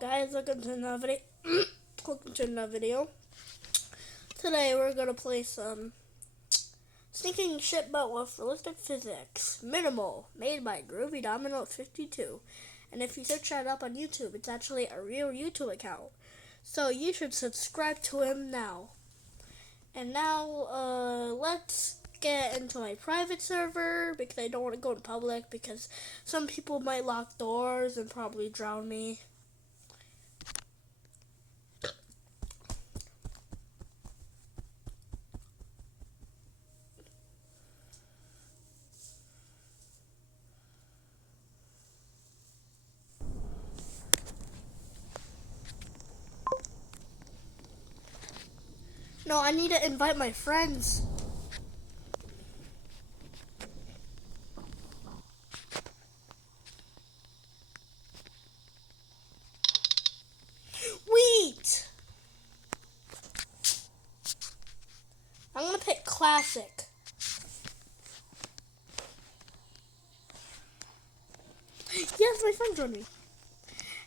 guys, welcome to another video. welcome to another video. Today we're gonna play some Sinking Ship Boat with Realistic Physics Minimal, made by Groovy Domino 52. And if you search that up on YouTube, it's actually a real YouTube account. So you should subscribe to him now. And now let's get into my private server because I don't want to go to public because some people might lock doors and probably drown me. No, I need to invite my friends. Wait! I'm gonna pick classic. Yes, my friend joined me.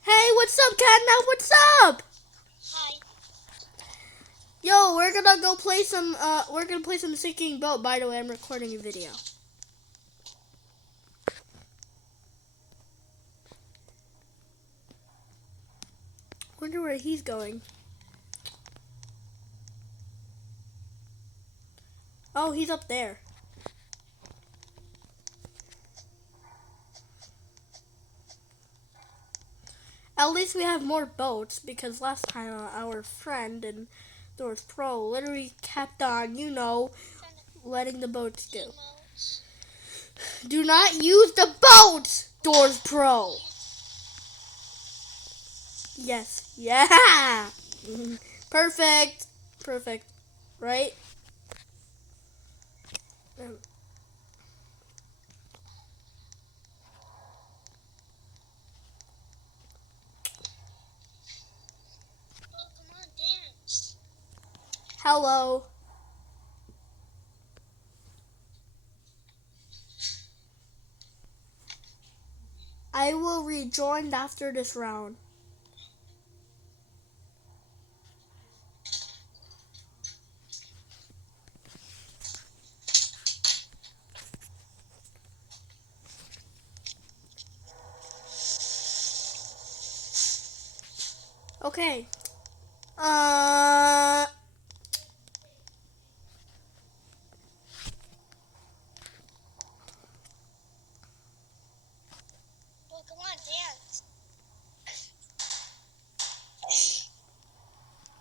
Hey, what's up, Catnap? What's up? Hi. Yo, we're gonna go play some. We're gonna play some Sinking Boat. By the way, I'm recording a video. Wonder where he's going. Oh, he's up there. At least we have more boats because last time our friend and Doors Pro literally kept on, letting the boats go. Do not use the boats, Doors Pro. Yes. Yeah. Perfect. Perfect. Right? Oh, come on, dance. Hello. I will rejoin after this round. Okay. Oh, come on, dance.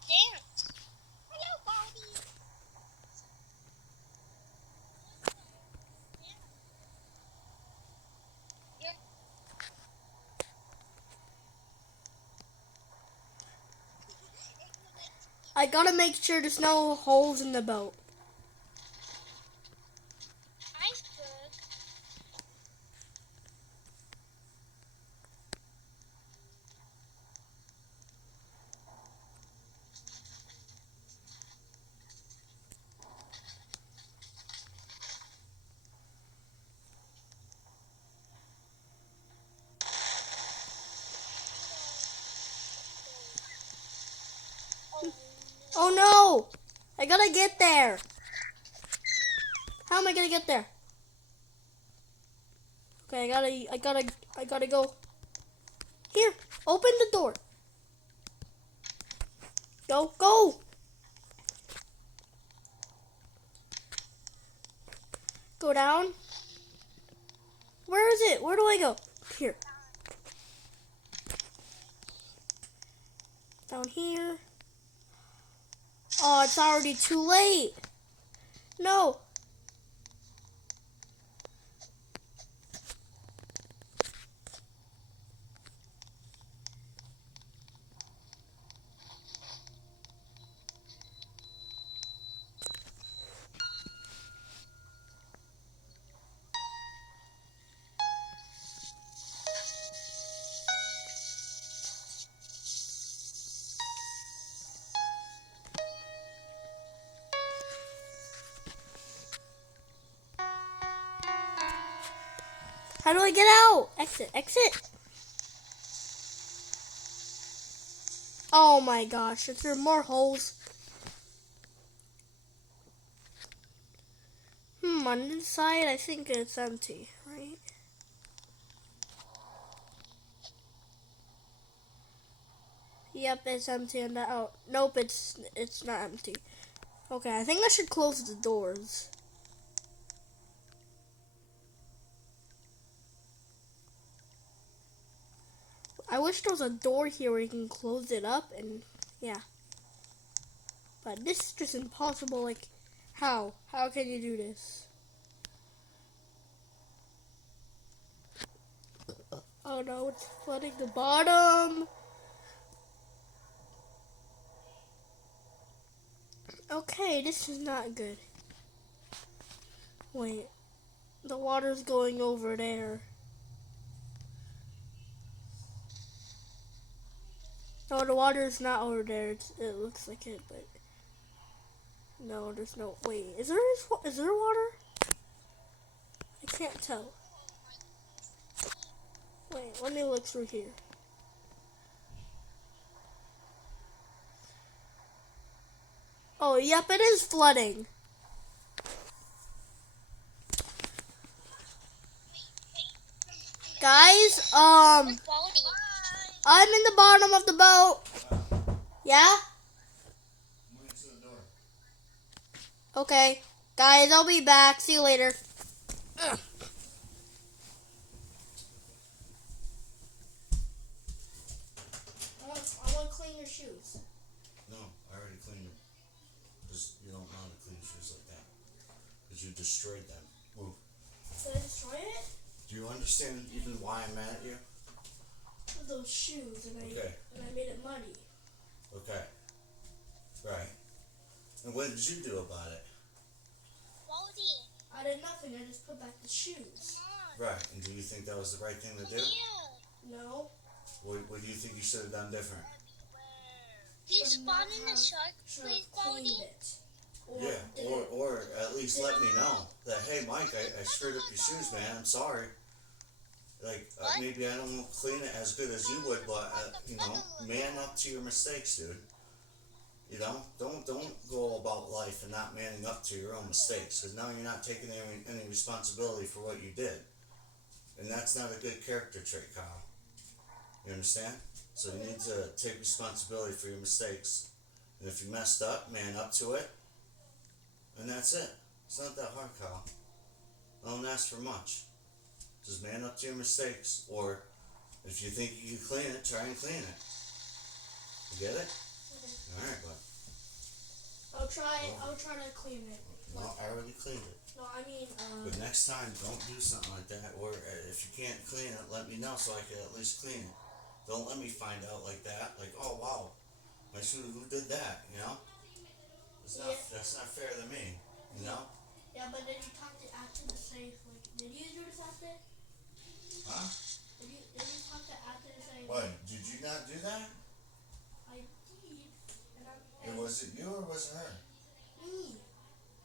Dance. Hello, Bobby. Yeah. I gotta make sure there's no holes in the boat. Iceberg. Oh no! I gotta get there. How am I gonna get there? Okay, I gotta go. Here, open the door. Go. Go down. Where is it? Where do I go? Here. Down here. Oh, it's already too late. No. How do I get out? Exit. Oh my gosh, is there more holes? On this side, I think it's empty, right? Yep, it's empty and out. Nope, it's not empty. Okay, I think I should close the doors. I wish there was a door here where you can close it up and yeah. But this is just impossible. Like, how? How can you do this? Oh no, it's flooding the bottom. Okay, this is not good. Wait, the water's going over there. No, the water's not over there. It looks like it, but no, there's no. Wait, is there water? I can't tell. Wait, let me look through here. Oh, yep, it is flooding. Guys, I'm in the bottom of the boat. Yeah? Okay. Guys, I'll be back. See you later. Ugh. I want to clean your shoes. No, I already cleaned them. Because you don't know how to clean shoes like that. Because you destroyed them. Move. Did I destroy it? Do you understand even why I'm mad at you? With those shoes, and Okay. I made it muddy. Okay. Right. And what did you do about it? Baldy. I did nothing. I just put back the shoes. Right. And do you think that was the right thing to do? No. What do you think you should have done different? Do you spawn in the shark, Should please, have cleaned Baldy? it. Or Yeah. did Or, it- or at least let me know that, hey, Mike, I screwed up your shoes, man. I'm sorry. Like, maybe I don't clean it as good as you would, but, you know, man up to your mistakes, dude. You know, don't go about life and not manning up to your own mistakes, because now you're not taking any responsibility for what you did, and that's not a good character trait, Kyle. You understand? So you need to take responsibility for your mistakes, and if you messed up, man up to it, and that's it. It's not that hard, Kyle. Don't ask for much. Just man up to your mistakes, or if you think you can clean it, try and clean it. You get it? Okay. Alright, bud. I'll try to clean it. No, I already cleaned it. No, I mean, But next time, don't do something like that. Or if you can't clean it, let me know so I can at least clean it. Don't let me find out like that. Like, oh wow, my shoe, who did that? You know, Yeah. That's not fair to me. You know? yeah, but did you talk to after the safe? Like, did you do this after? Huh? Did you talk to after the safe? What? Did you not do that? I did. And Was it you or was it her? me.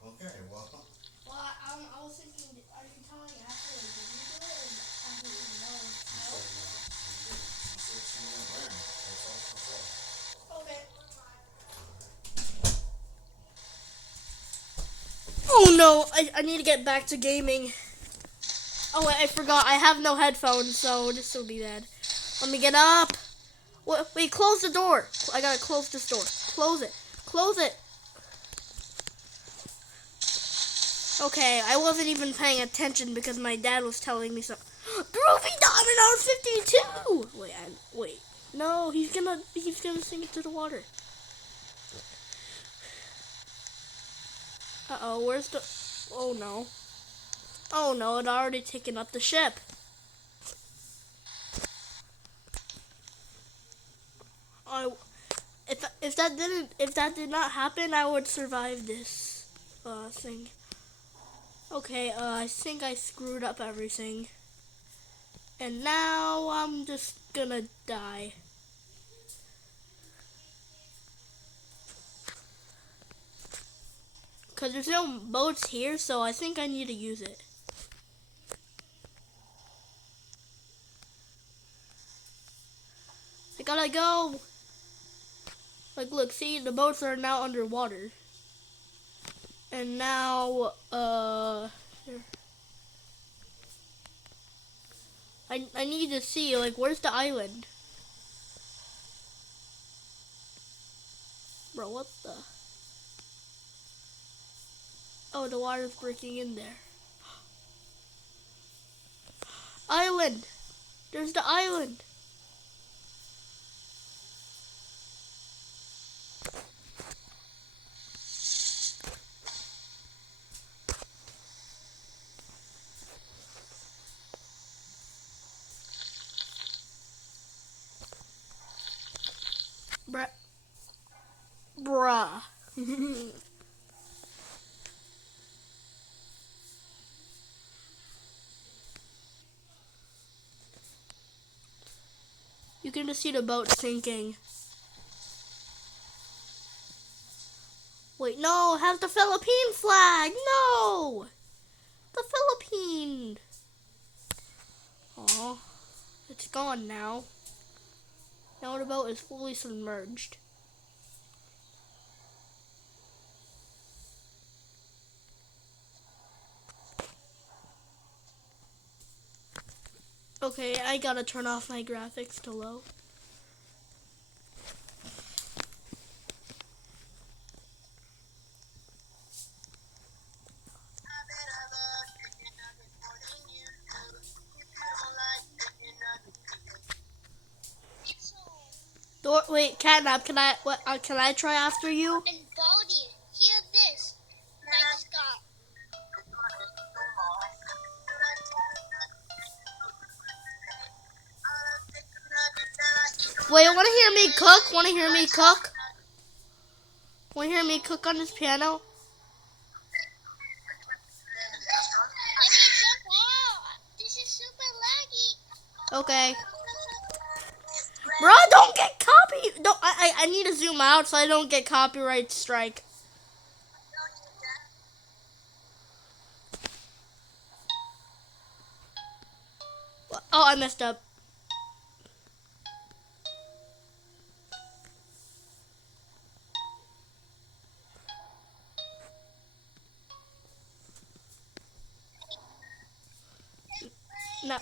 Okay, well. Well, I was thinking, are you telling after, like, did you do it? And after, no. She said no. She said she didn't learn. That's all she said. Okay. Oh no, I need to get back to gaming. Oh wait, I forgot. I have no headphones, so this will be bad. Let me get up. Wait, close the door. I gotta close this door. Close it. Close it. Okay, I wasn't even paying attention because my dad was telling me something. Groovy Diamond on 52! Wait. No, he's gonna sink it to the water. Uh-oh, where's the... Oh, no. Oh, no, it already taken up the ship. If that did not happen, I would survive this thing. Okay, I think I screwed up everything. And now I'm just gonna die. Because there's no boats here, so I think I need to use it. I gotta go. Like, look, see, the boats are now underwater. And now, here. I need to see, like, where's the island? Bro, what the? Oh, the water's breaking in there. Island! There's the island! Bruh. You can just see the boat sinking. Wait, no, it has the Philippine flag. No, the Philippine. Oh, it's gone now. Now the boat is fully submerged. Okay, I gotta turn off my graphics to low. Wait, Catnap, can I try after you? And Baldi, hear this. Night sky. Wait, wanna hear me cook? Wanna hear me cook? Wanna hear me cook on this piano? Let me jump out. This is super laggy. Okay. Bro, don't get copy. Don't. I need to zoom out so I don't get copyright strike. Oh, I messed up. No.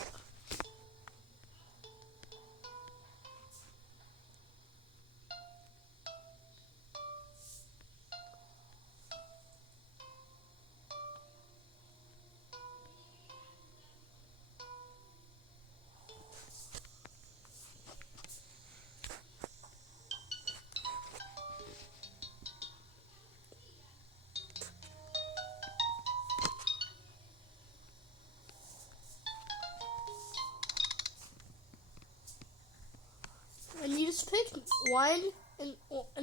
And you just pick one in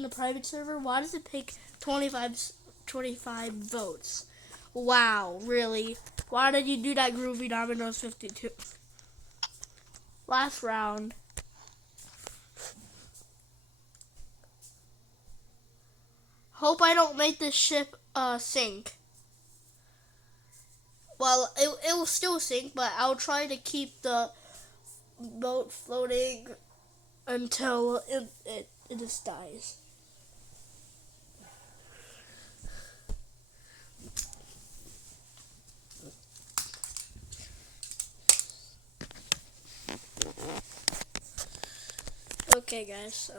the private server. Why does it pick 25 votes? Wow, really? Why did you do that, Groovy Dominoes 52? Last round. Hope I don't make this ship sink. Well, it will still sink, but I'll try to keep the boat floating until it just dies. Okay, guys.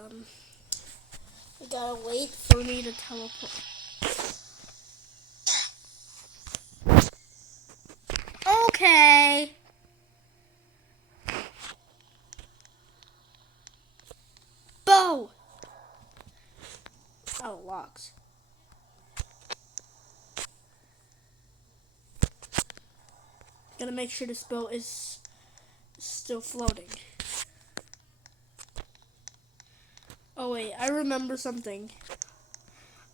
You gotta wait for me to teleport. Okay. Bow. Oh, locks. Gotta make sure this boat is still floating. Oh wait, I remember something.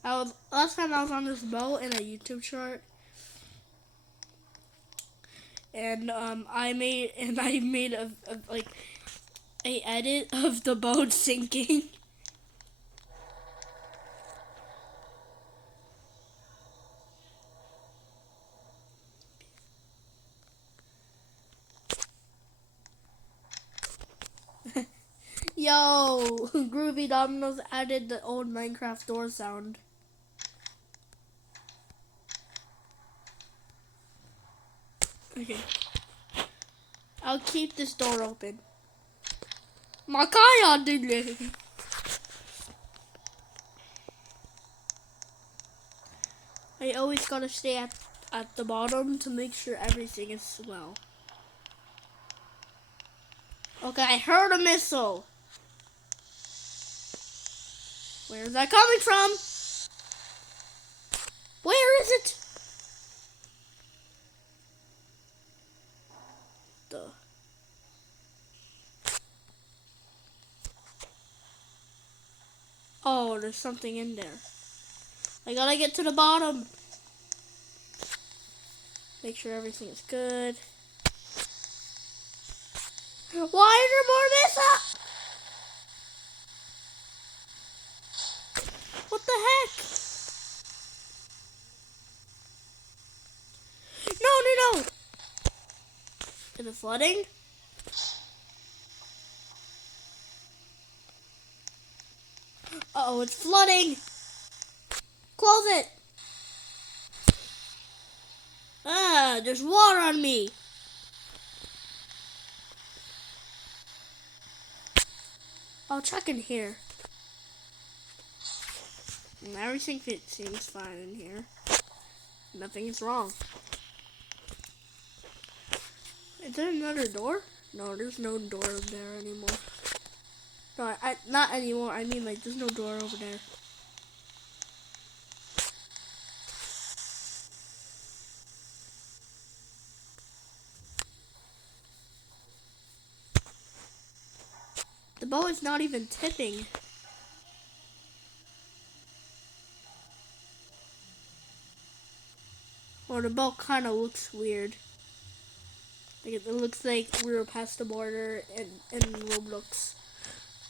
Last time I was on this boat in a YouTube short, and I made a edit of the boat sinking. Yo, Groovy Dominoes added the old Minecraft door sound. Okay. I'll keep this door open. Makaya did it. I always gotta stay at the bottom to make sure everything is well. Okay, I heard a missile. Where is that coming from? Where is it? Duh. Oh, there's something in there. I gotta get to the bottom. Make sure everything is good. Why is there more missiles? What the heck? No. Is it flooding? Uh-oh, it's flooding. Close it. Ah, there's water on me. I'll check in here. Everything seems fine in here. Nothing is wrong. Is there another door? No, there's no door over there anymore. No, not anymore. I mean, like, there's no door over there. The boat is not even tipping. Or the boat kind of looks weird. Like it looks like we were past the border in Roblox,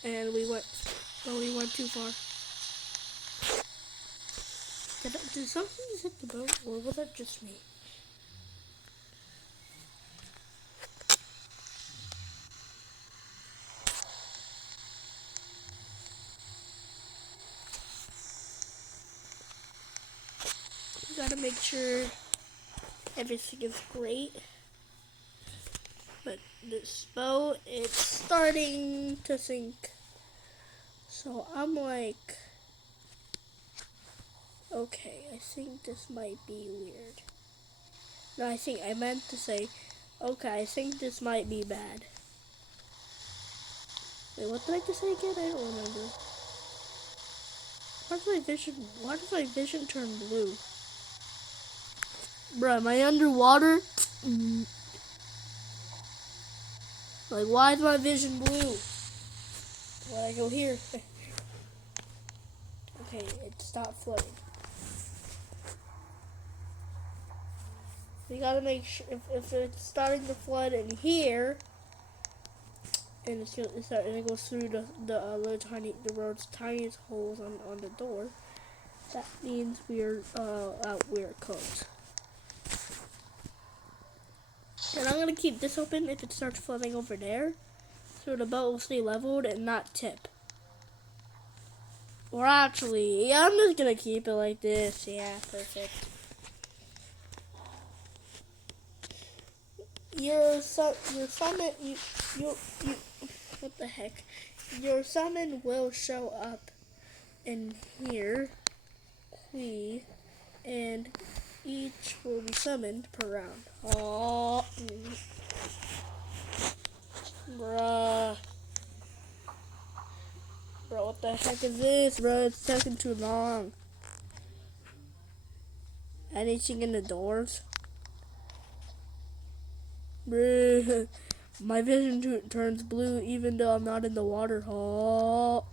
and we went too far. Did something just hit the boat, or was that just me? We gotta make sure everything is great. But this boat, it's starting to sink. So I'm like, okay, I think this might be weird. No, I meant to say, okay, I think this might be bad. Wait, what did I just say again? I don't remember. Why does my vision turn blue? Bruh, am I underwater? Like, why is my vision blue? When I go here. Okay, it stopped flooding. We gotta make sure if it's starting to flood in here, and it goes through the road's tiniest holes on the door, that means we're cooked. And I'm gonna keep this open if it starts flooding over there, so the boat will stay leveled and not tip. Or actually, yeah, I'm just gonna keep it like this. Yeah, perfect. Your summon, what the heck? Your summon will show up in here, and each will be summoned per round. Oh, bruh. Bro, what the heck is this, bro? It's taking too long. Anything in the doors? Bruh. My vision turns blue even though I'm not in the water. Oh.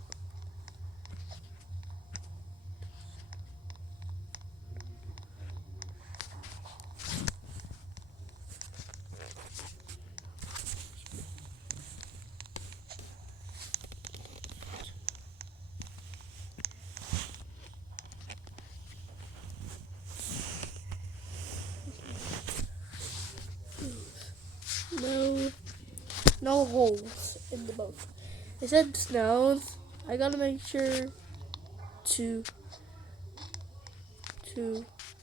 No holes in the boat. It said snows. I gotta make sure to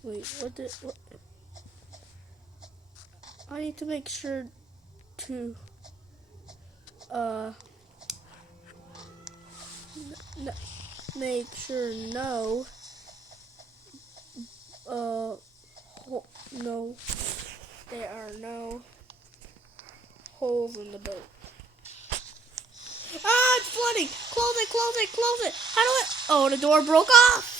wait. What? I need to make sure to make sure no no, there are no holes in the boat. Ah, it's flooding! Close it, close it, close it! How do I? Oh, the door broke off!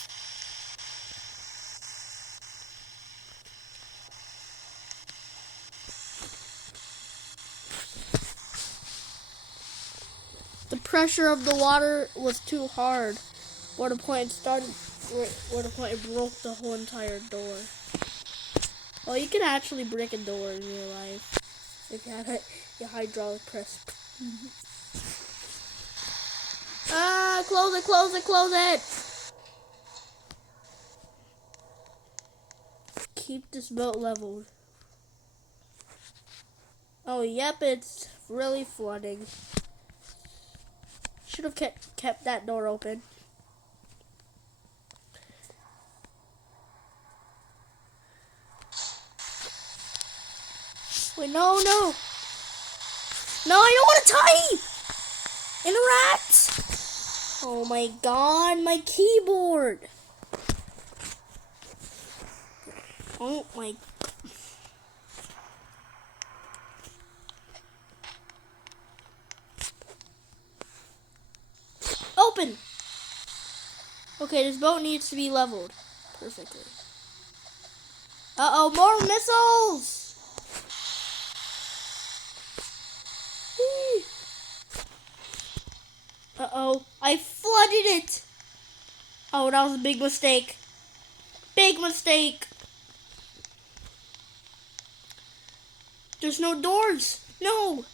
The pressure of the water was too hard. Where the point started, where the point broke the whole entire door. Well, you can actually break a door in real life if you had your hydraulic press. Ah, close it, close it, close it! Keep this boat leveled. Oh, yep, it's really flooding. Should have kept that door open. Wait, no. No, I don't want to type! Interact! Oh my god, my keyboard! Oh my... Open! Okay, this boat needs to be leveled perfectly. Uh-oh, more missiles! Uh-oh, I flooded it! Oh, that was a big mistake. Big mistake! There's no doors! No!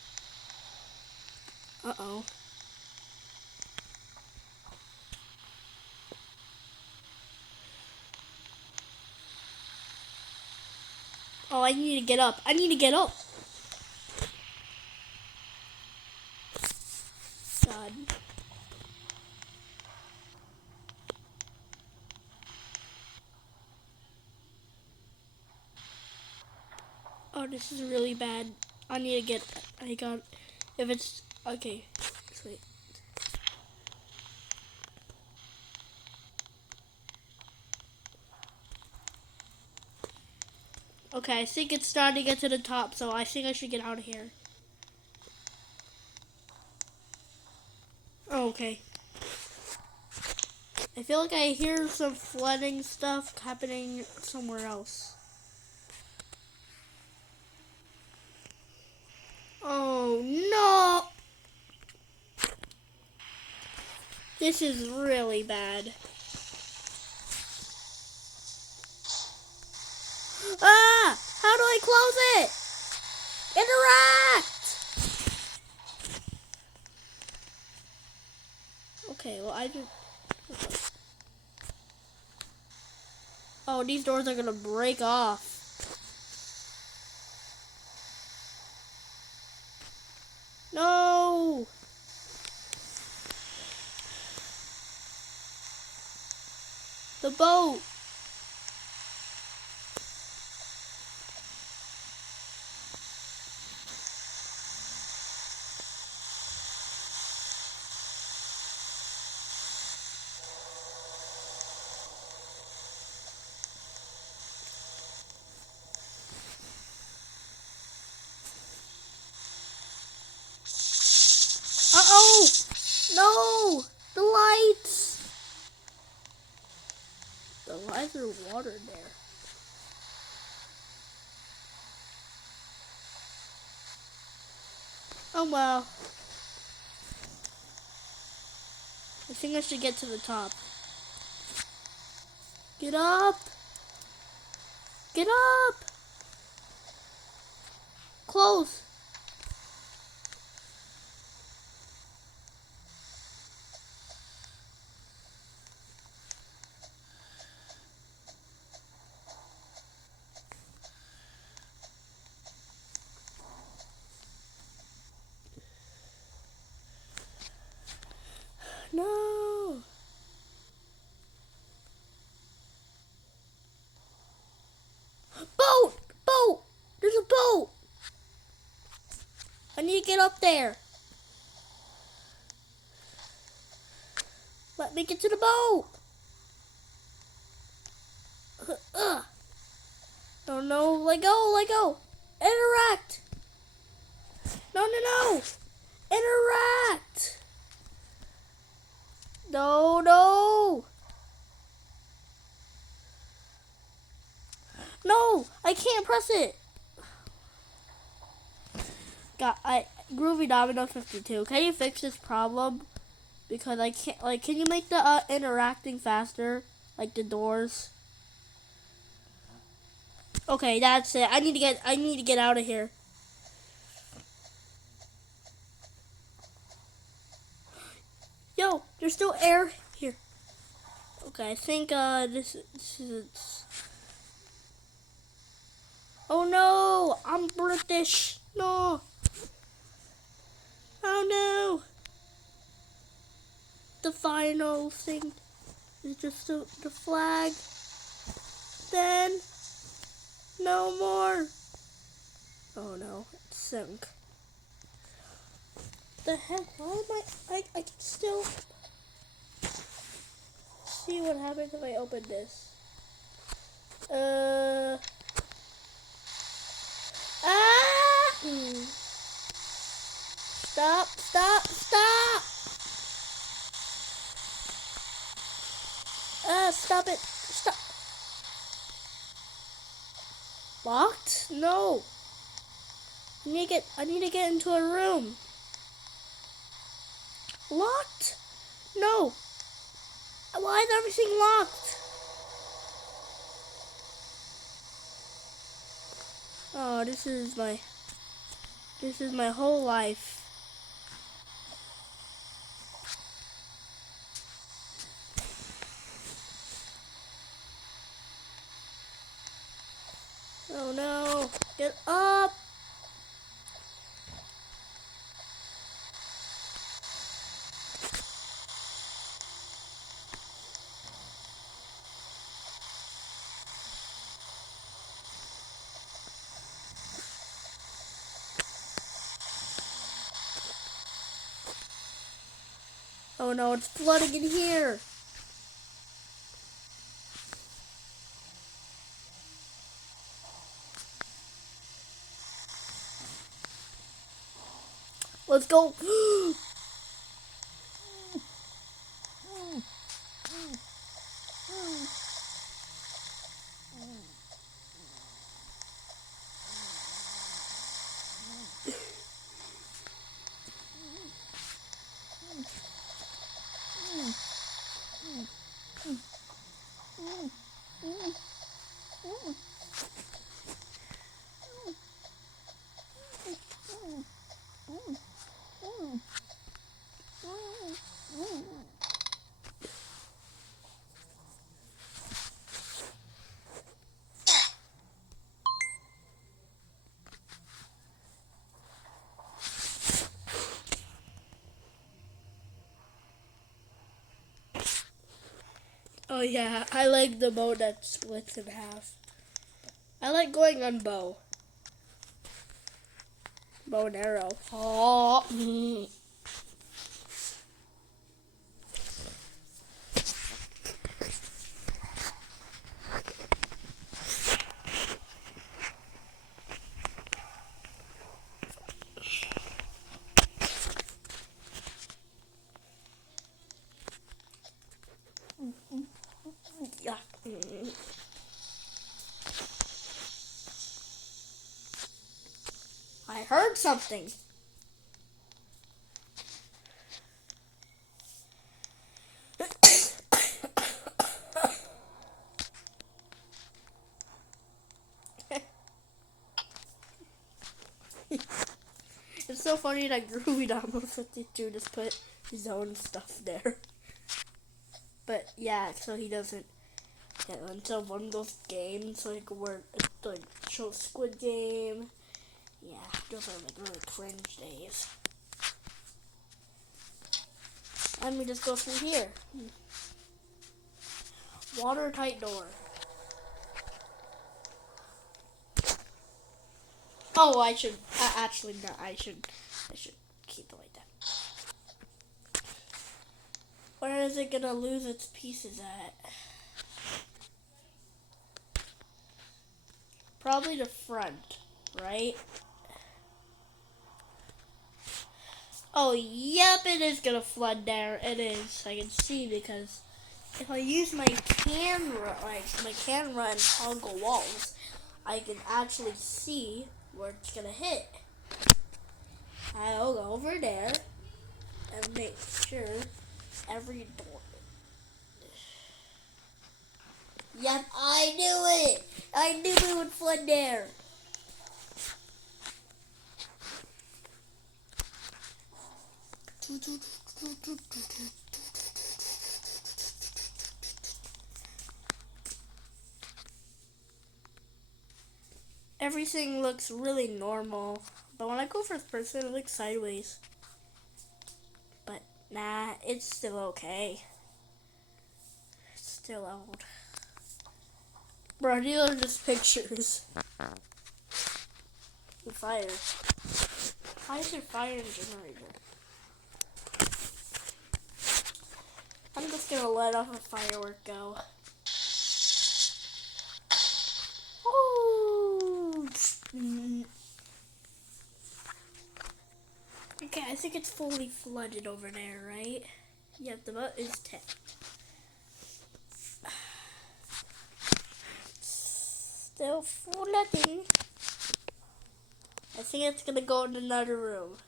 Uh-oh. Oh, I need to get up. I need to get up! God. Oh, this is really bad. I need to get... If it's... Okay. Just wait. Okay, I think it's starting to get to the top, so I think I should get out of here. Oh, okay. I feel like I hear some flooding stuff happening somewhere else. Oh, no! This is really bad. Ah! How do I close it? Interact! Okay, well, I just... Oh, these doors are gonna break off. No! The boat! Uh-oh! No! The lights! The lights are water there. Oh well. I think I should get to the top. Get up! Get up! Close! up there. Let me get to the boat. No, no, let go, let go. Interact. No, no, no. Interact. No, no. No, I can't press it. Groovy Domino 52. Can you fix this problem? Because I can't. Like, can you make the interacting faster? Like the doors. Okay, that's it. I need to get out of here. Yo, there's still air here. Okay, I think this is. Oh no, I'm British. No. Oh no. The final thing is just the flag. Then no more. Oh no, it sunk. The heck? Why am I can still see what happens if I open this. Stop, stop, stop! Stop it. Stop. Locked? No. I need to get into a room. Locked? No. Why is everything locked? Oh, this is my whole life. Oh no. Get up. Oh no, it's flooding in here. Let's go. Oh yeah, I like the bow that splits in half. I like going on bow. Bow and arrow. Oh. Yeah. I heard something. It's so funny that Groovy Domino 52 just put his own stuff there. But yeah, so he doesn't get until one of those games like where it's like show Squid Game. Yeah, those are like really cringe days. Let me just go through here. Watertight door. Oh, I should actually not. I should I should keep it like that. Where is it gonna lose its pieces at? Probably the front, right? Oh, yep, it is gonna flood there. It is. I can see because if I use my camera, and toggle walls, I can actually see where it's gonna hit. I'll go over there and make sure every door. Yep, I knew it. I knew it would flood there. Everything looks really normal, but when I go first person, it looks sideways. But nah, it's still okay. It's still old. Bro, these are just pictures. The fire. Why is there fire in the generator? I'm just gonna let off a firework go. Ooh. Okay, I think it's fully flooded over there, right? Yep, the boat is 10. Still flooding. I think it's gonna go in another room.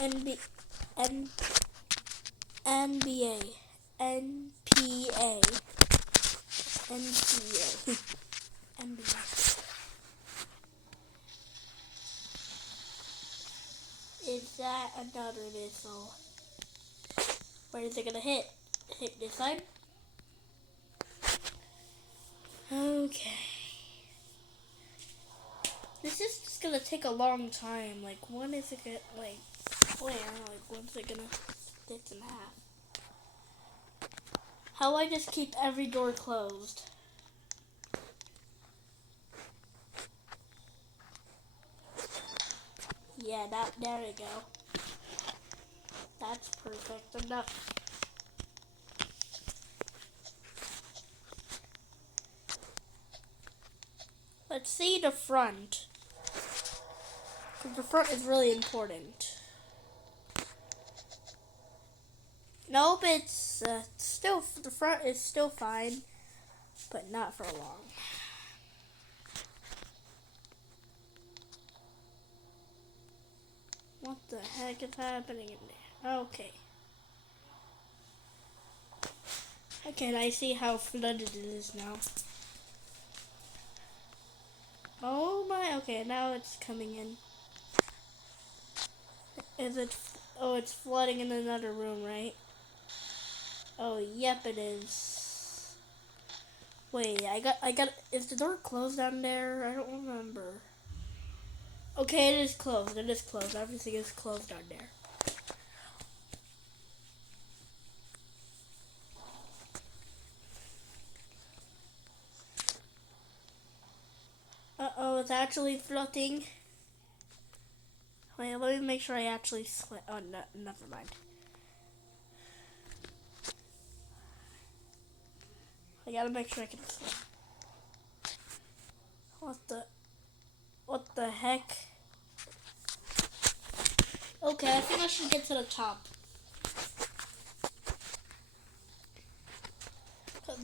NBA, NPA, NBA, NBA. Is that another missile? Where is it gonna hit? Hit this side? Okay. This is just gonna take a long time. Like, when is it gonna, when's it gonna split in half? How do I just keep every door closed? Yeah, there we go. That's perfect enough. Let's see the front. Because the front is really important. Nope, it's still, the front is still fine, but not for long. What the heck is happening in there? Okay. Okay, I see how flooded it is now. Oh my, okay, now it's coming in. Is it, oh, it's flooding in another room, right? Oh, yep, it is. Wait, I got, is the door closed down there? I don't remember. Okay, it is closed, everything is closed down there. Uh-oh, it's actually floating. Wait, let me make sure I actually slid. Oh, no, never mind. I gotta make sure I can slid. What the heck? Okay, I think I should get to the top.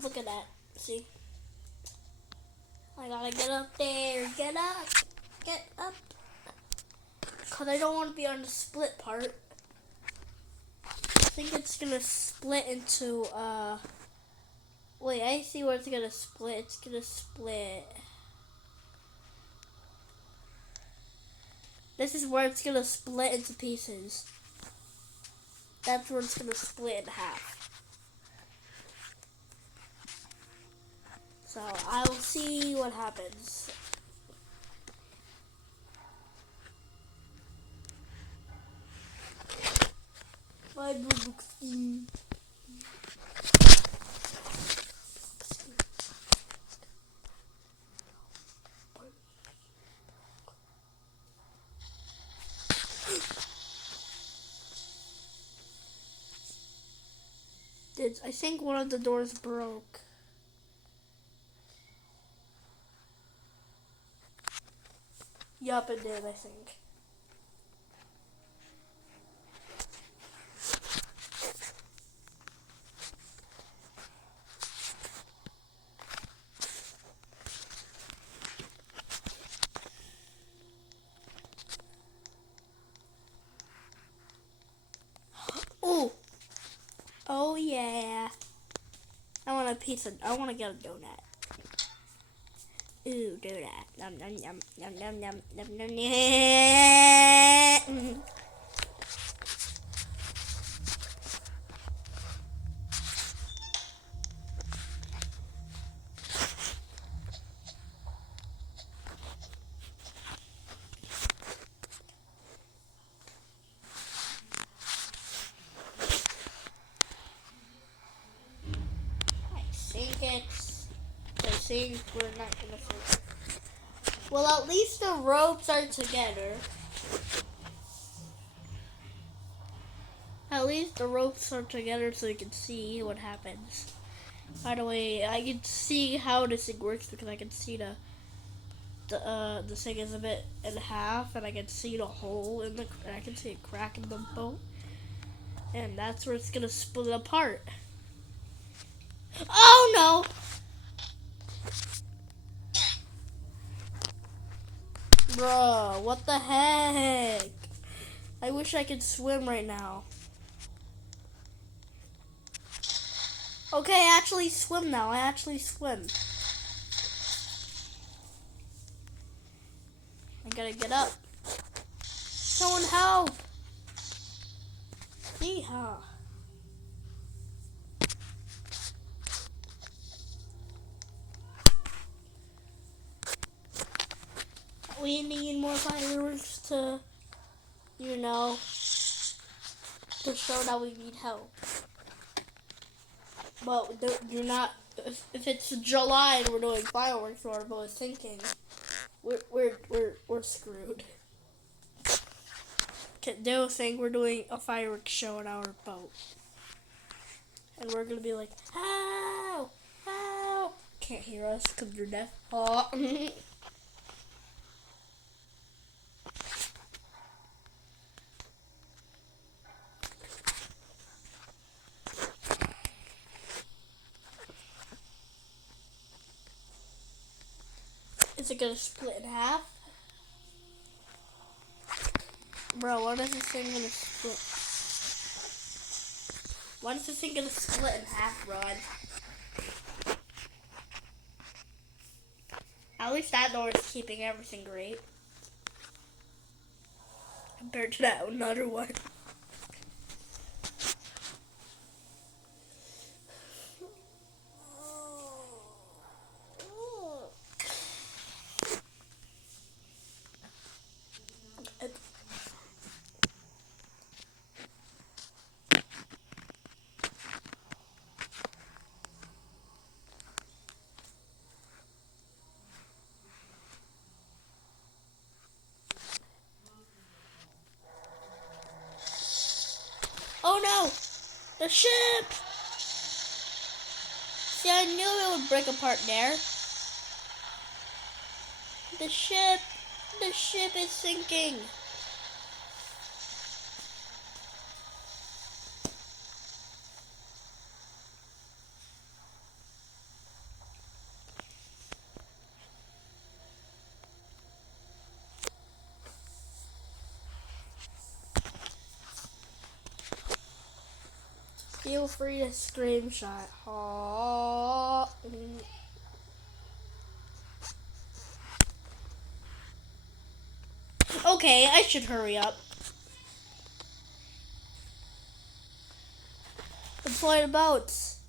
Look at that. See? I gotta get up there. Get up. Get up. Because I don't want to be on the split part. I think it's gonna split into, wait, I see where it's gonna split. It's gonna split. This is where it's gonna split into pieces. That's where it's gonna split in half. So I will see what happens. Hi, Brooksy. I think one of the doors broke. Yup, it did, I think. Ooh. Oh, yeah. I want to get a donut. Ooh, donut. Yum, yum, yum, yum, yum, yum, yum, yum, yum. I think we're not gonna finish. Well, at least the ropes are together. At least the ropes are together so you can see what happens. By the way, I can see how this thing works because I can see the thing is a bit in half, and I can see the hole in the, and I can see a crack in the boat, and that's where it's gonna split apart. Oh no! Bruh, what the heck? I wish I could swim right now. Okay, I actually swim now. I actually swim. I gotta get up. Someone help! Yeehaw. We need more fireworks to, you know, to show that we need help. But you're not. If it's July and we're doing fireworks, we're both thinking we're screwed. They'll think we're doing a fireworks show in our boat, and we're gonna be like, "How? How?" Can't hear us because you're deaf. Oh. Is it gonna split in half? Bro, when is this thing gonna split? When is this thing gonna split in half, bro? At least that door is keeping everything great. Compared to that another one. Oh no! The ship! See, I knew it would break apart there. The ship is sinking. Feel free to screenshot. Aww. Okay, I should hurry up. Deploy the boats.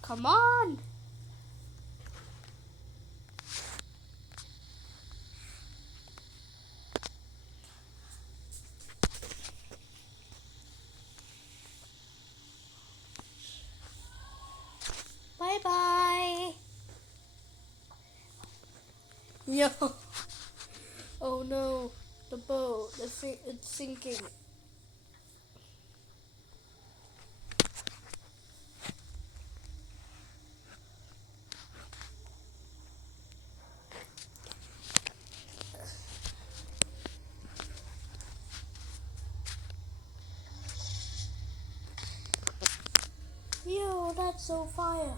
Come on. Yo. Oh no. The boat. It's sinking. Yo, that's so fire.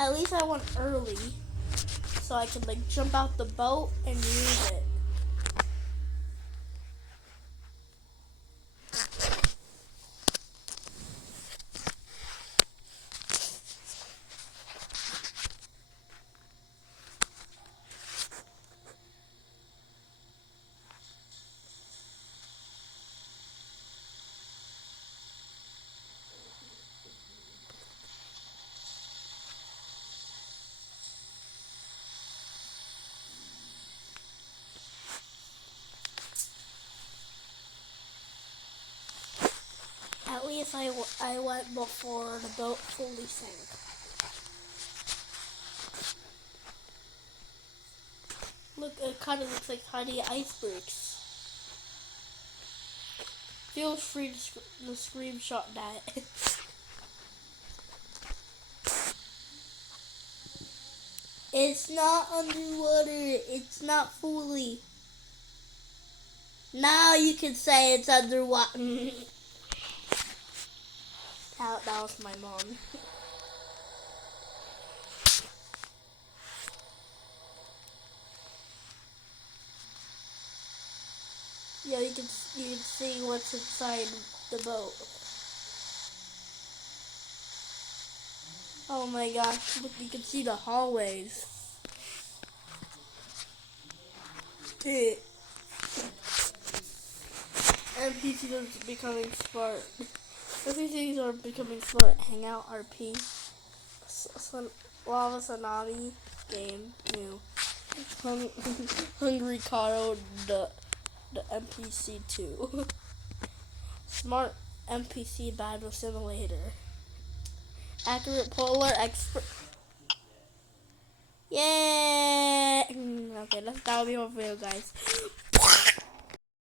At least I went early, so I could like jump out the boat and use it. At least I went before the boat fully sank. Look, it kind of looks like tiny icebergs. Feel free to screenshot that. It's not underwater. It's not fully. Now you can say it's underwater. That was my mom. Yeah, you can see what's inside the boat. Oh my gosh, look, you can see the hallways. NPCs are becoming smart. NPCs are becoming smart. Hangout RP. Lava Tsunami game new. Hungry Caro the NPC 2. Smart NPC Battle Simulator. Accurate Polar Expert. Yeah. Okay, that'll be our video, guys.